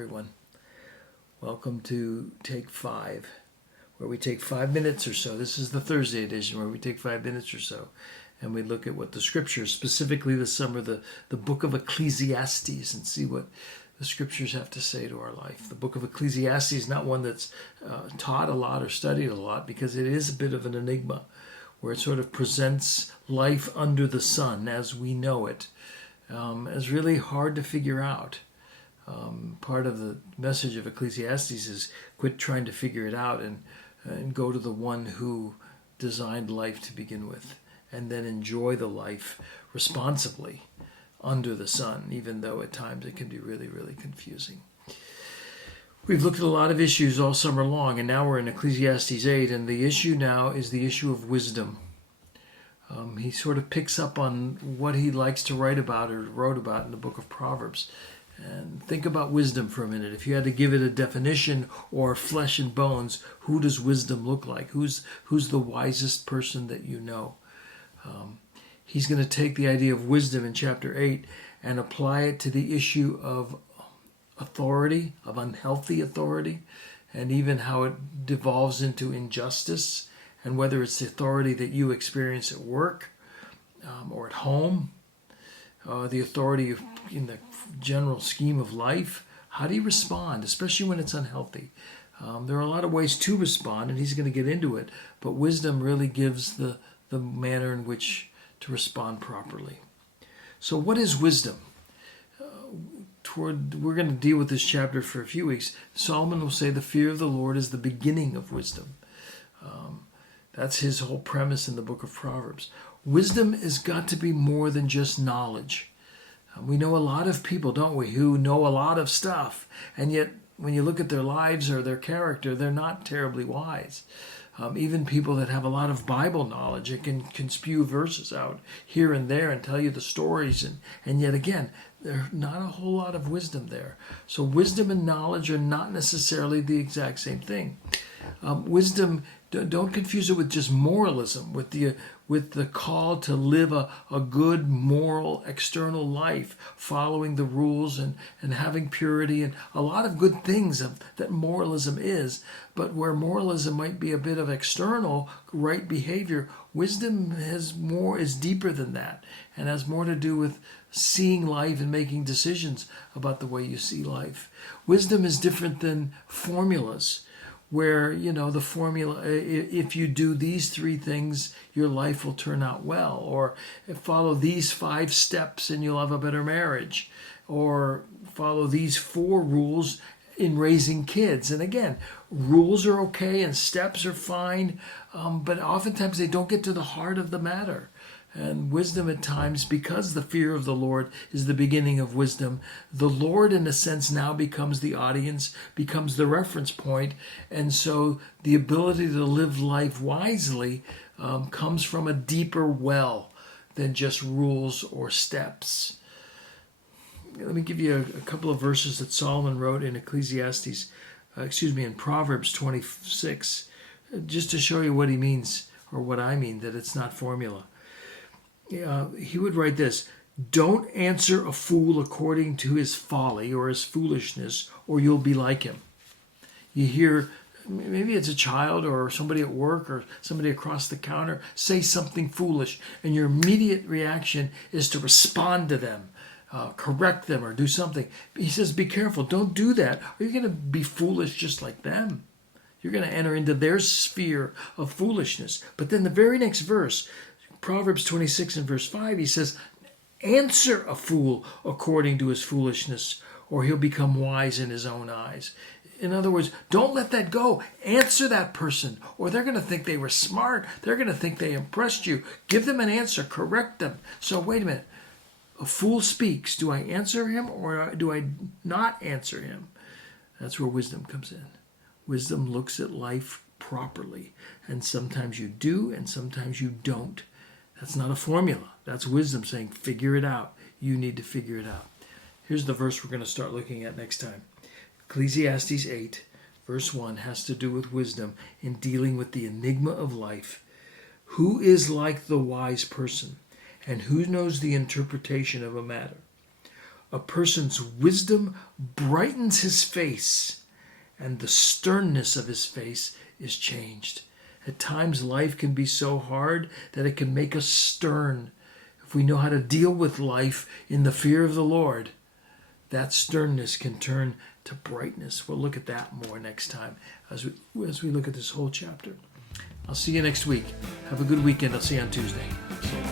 everyone. Welcome to Take 5, where we take 5 minutes or so. This is the Thursday edition, where we take 5 minutes or so, and we look at what the scriptures, specifically this summer, the book of Ecclesiastes, and see what the scriptures have to say to our life. The book of Ecclesiastes is not one that's taught a lot or studied a lot, because it is a bit of an enigma, where it sort of presents life under the sun as we know it as really hard to figure out. Part of the message of Ecclesiastes is quit trying to figure it out and go to the one who designed life to begin with, and then enjoy the life responsibly under the sun, even though at times it can be really, really confusing. We've looked at a lot of issues all summer long, and now we're in Ecclesiastes 8, and the issue now is the issue of wisdom. He sort of picks up on what he likes to write about or wrote about in the book of Proverbs. And think about wisdom for a minute. If you had to give it a definition or flesh and bones, who does wisdom look like? Who's the wisest person that you know? He's going to take the idea of wisdom in chapter 8 and apply it to the issue of authority, of unhealthy authority, and even how it devolves into injustice, and whether it's the authority that you experience at work or at home, the authority in the general scheme of life. How do you respond, especially when it's unhealthy? There are a lot of ways to respond, and he's going to get into it, but wisdom really gives the manner in which to respond properly. So what is wisdom? We're going to deal with this chapter for a few weeks. Solomon will say the fear of the Lord is the beginning of wisdom. That's his whole premise in the book of Proverbs. Wisdom has got to be more than just knowledge. We know a lot of people, don't we, who know a lot of stuff, and yet when you look at their lives or their character, they're not terribly wise. Even people that have a lot of Bible knowledge, it can spew verses out here and there and tell you the stories, and yet again, there's not a whole lot of wisdom there. So wisdom and knowledge are not necessarily the exact same thing. Wisdom, don't confuse it with just moralism, with the call to live a good, moral, external life, following the rules and having purity, and a lot of good things that moralism is. But where moralism might be a bit of external right behavior, wisdom is deeper than that, and has more to do with seeing life and making decisions about the way you see life. Wisdom is different than formulas, where, the formula, if you do these 3 things, your life will turn out well, or follow these 5 steps and you'll have a better marriage, or follow these 4 rules in raising kids. And again, rules are okay and steps are fine, but oftentimes they don't get to the heart of the matter. And wisdom at times, because the fear of the Lord is the beginning of wisdom, the Lord in a sense now becomes the audience, becomes the reference point, and so the ability to live life wisely comes from a deeper well than just rules or steps. Let me give you a couple of verses that Solomon wrote in in Proverbs 26, just to show you what he means, or what I mean, that it's not formula. He would write this: don't answer a fool according to his folly or his foolishness, or you'll be like him. You hear, maybe it's a child or somebody at work or somebody across the counter say something foolish, and your immediate reaction is to respond to them, correct them, or do something. He says, be careful, don't do that, or you're going to be foolish just like them. You're going to enter into their sphere of foolishness. But then the very next verse, Proverbs 26 and verse 5, he says, answer a fool according to his foolishness, or he'll become wise in his own eyes. In other words, don't let that go. Answer that person, or they're going to think they were smart. They're going to think they impressed you. Give them an answer. Correct them. So wait a minute. A fool speaks. Do I answer him, or do I not answer him? That's where wisdom comes in. Wisdom looks at life properly, and sometimes you do, and sometimes you don't. That's not a formula. That's wisdom saying, figure it out. You need to figure it out. Here's the verse we're going to start looking at next time. Ecclesiastes 8, verse 1, has to do with wisdom in dealing with the enigma of life. Who is like the wise person, and who knows the interpretation of a matter? A person's wisdom brightens his face, and the sternness of his face is changed. At times, life can be so hard that it can make us stern. If we know how to deal with life in the fear of the Lord, that sternness can turn to brightness. We'll look at that more next time as we look at this whole chapter. I'll see you next week. Have a good weekend. I'll see you on Tuesday.